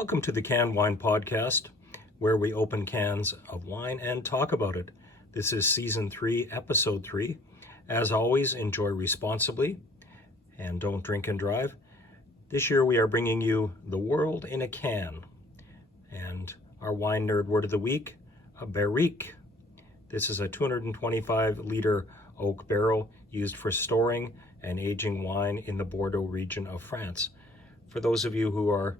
Welcome to the Canned Wine Podcast, where we open cans of wine and talk about it. This is Season 3, Episode 3. As always, enjoy responsibly and don't drink and drive. This year we are bringing you The World in a Can. And our wine nerd word of the week, a barrique. This is a 225-liter oak barrel used for storing and aging wine in the Bordeaux region of France. For those of you who are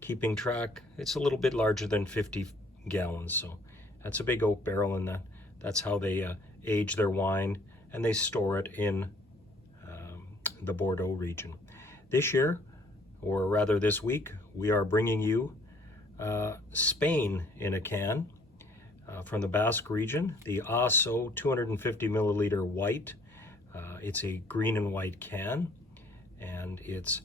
keeping track, it's a little bit larger than 50 gallons, so that's a big oak barrel, and that's how they age their wine, and they store it in the Bordeaux region. This year, or rather this week, we are bringing you Spain in a can from the Basque region, the AhSo 250 milliliter white. It's a green and white can, and it's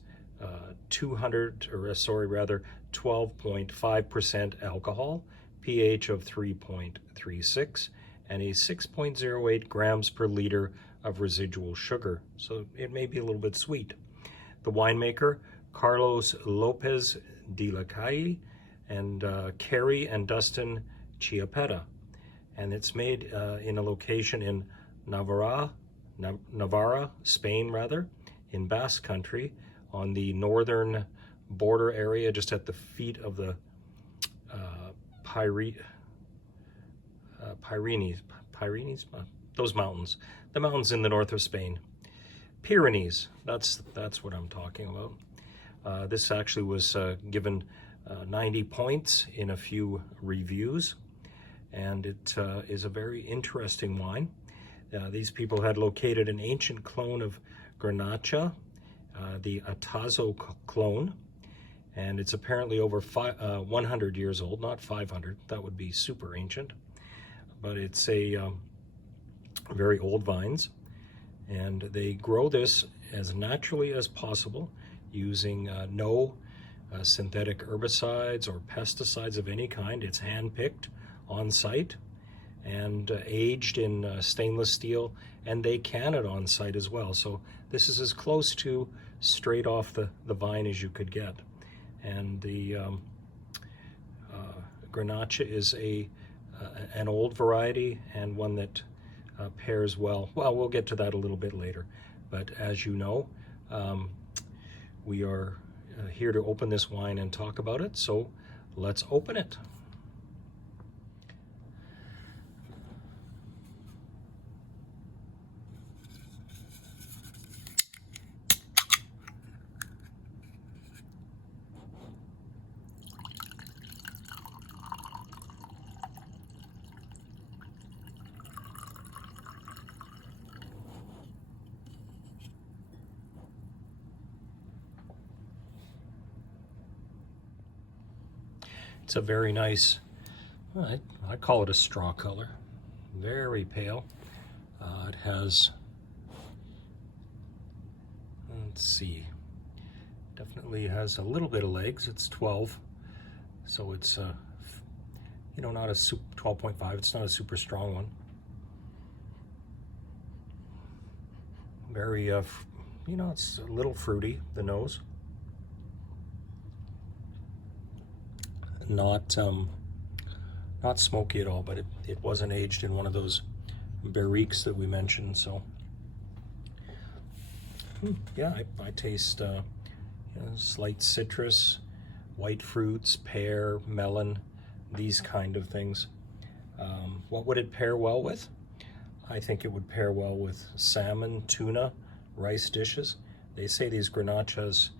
12.5% alcohol, pH of 3.36, and a 6.08 grams per liter of residual sugar. So it may be a little bit sweet. The winemaker, Carlos Lopez de la Calle, and Carrie and Dustin Chiapetta. And it's made in a location in Navarra, Spain rather, in Basque Country, on the northern border area, just at the feet of the Pyrenees, those mountains, the mountains in the north of Spain. Pyrenees, that's what I'm talking about. This actually was given 90 points in a few reviews, and it is a very interesting wine. These people had located an ancient clone of Grenacha, the AhSo clone, and it's apparently over 100 years old, not 500. That would be super ancient, but it's a very old vines, and they grow this as naturally as possible using no synthetic herbicides or pesticides of any kind. It's hand-picked on site and aged in stainless steel, and they can it on site as well. So this is as close to straight off the vine as you could get. And the Grenacha is an old variety, and one that pairs well. Well, we'll get to that a little bit later. But as you know, we are here to open this wine and talk about it. So let's open it. It's a very nice, I call it a straw color, very pale. It has, let's see, definitely has a little bit of legs. It's 12, so it's, not a 12.5. It's not a super strong one. Very, it's a little fruity, the nose. Not smoky at all, but it wasn't aged in one of those barriques that we mentioned. So yeah, I taste slight citrus, white fruits, pear, melon, these kind of things. What would it pair well with? I think it would pair well with salmon, tuna, rice dishes. They say these Grenachas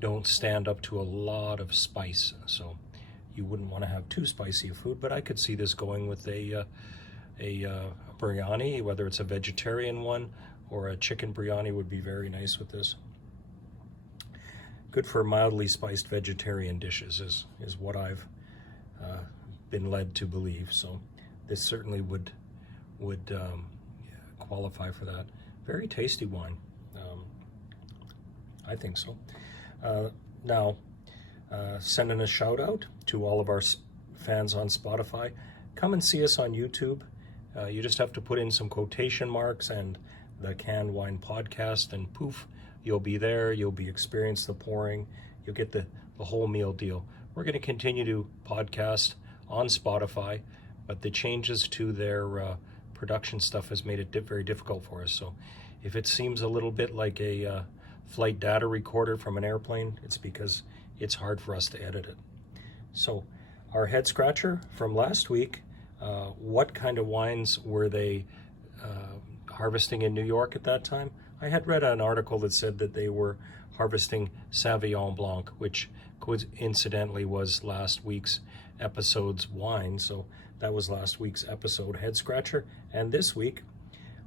don't stand up to a lot of spice, so you wouldn't want to have too spicy a food, but I could see this going with a biryani, whether it's a vegetarian one or a chicken biryani would be very nice with this. Good for mildly spiced vegetarian dishes is what I've been led to believe. So this certainly would qualify for that. Very tasty wine. I think so. Now, sending a shout out to all of our fans on Spotify. Come and see us on YouTube. You just have to put in some quotation marks and the Canned Wine Podcast, and poof, you'll be there. You'll be experience the pouring. You'll get the whole meal deal. we're going to continue to podcast on Spotify, but the changes to their production stuff has made it very difficult for us. So if it seems a little bit like a flight data recorder from an airplane, it's because it's hard for us to edit it. So our head scratcher from last week, what kind of wines were they harvesting in New York at that time? I had read an article that said that they were harvesting Sauvignon Blanc, which coincidentally was last week's episode's wine. So that was last week's episode head scratcher. And this week,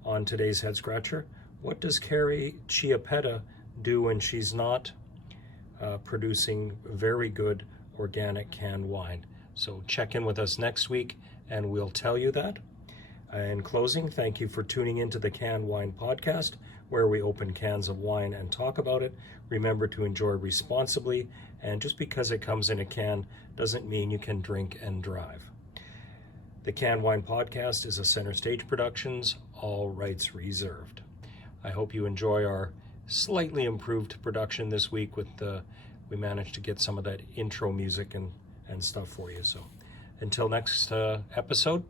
on today's head scratcher, what does Carrie Chiappetta do when she's not producing very good organic canned wine? So check in with us next week and we'll tell you that. In closing, thank you for tuning into the Canned Wine Podcast, where we open cans of wine and talk about it. Remember to enjoy responsibly, and just because it comes in a can doesn't mean you can drink and drive. The Canned Wine Podcast is a Center Stage Productions, all rights reserved. I hope you enjoy our slightly improved production this week with we managed to get some of that intro music and stuff for you. So until next episode,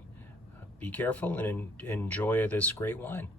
be careful and enjoy this great wine.